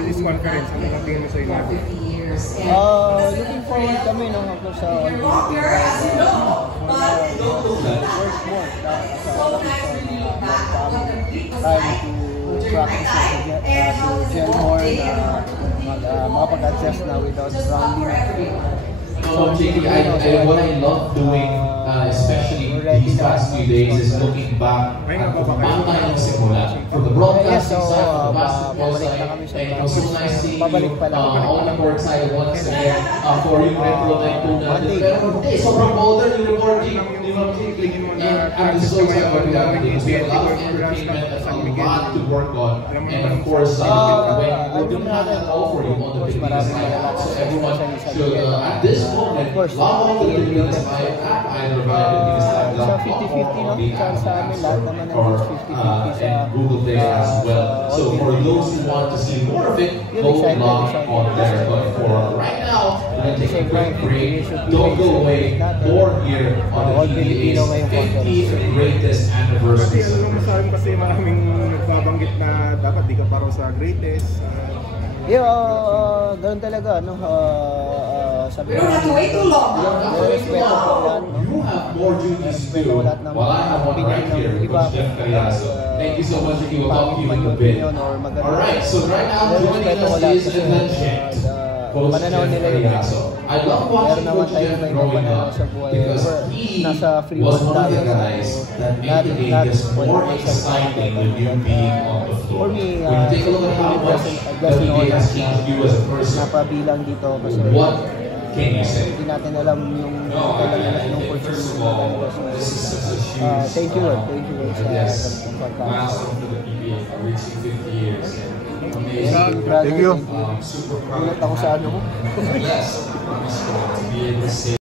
for this conference? Ano ang tingin mo sa inyo? Looking forward kami nung ako sa work more time to practice to gel more makapag-adjust na without rounding. So JD, what I love doing, especially these past few days, is looking back at kung paano tayo nagsimula. From the broadcasting side, from the basketball side, and it was so nice seeing you on the court side once again for yung retro night po natin. Pero hindi, sobrang bolder yung recording, and I'm just so excited about that because we have a lot of entertainment and a lot to work on. And of course, when we're doing that all for you on the Pilipinas side, so everyone should, at this moment, log on to the Pilipinas side app, either via Pilipinas Live Sa 50-50 no? Sa amin lahat naman ng or 50-50 and Google Play as well. So for those who want to see more of it, go log on there. But for right now, we're going to take a quick break. Don't go away. More here on the PBA's 50th greatest anniversary. Kasi alam mo sa akin kasi maraming nagbabanggit na dapat di ka pa raw sa greatest. Ganun talaga, no? Sabi You don't have to wait too long. You have more duties to do. While I have one right here, Coach Jeff Cariaso. Thank you so much. We will talk to you in a bit. Alright, so right now joining us is a legend, Coach Jeff Cariaso. I love watching Coach Jeff growing up because he was one of the guys that made the game just more exciting with you being on the floor. When you take a look at how much WBA has changed you as a person, what can you say? Hindi natin alam yung kailangan ng opportunity na tayo. Thank you Lord. Thank you Lord sa milestone for the PBA, reaching 50 years. Amazing. Thank you. Super proud. Ulit ako sa ano mo. Blessed to be able to say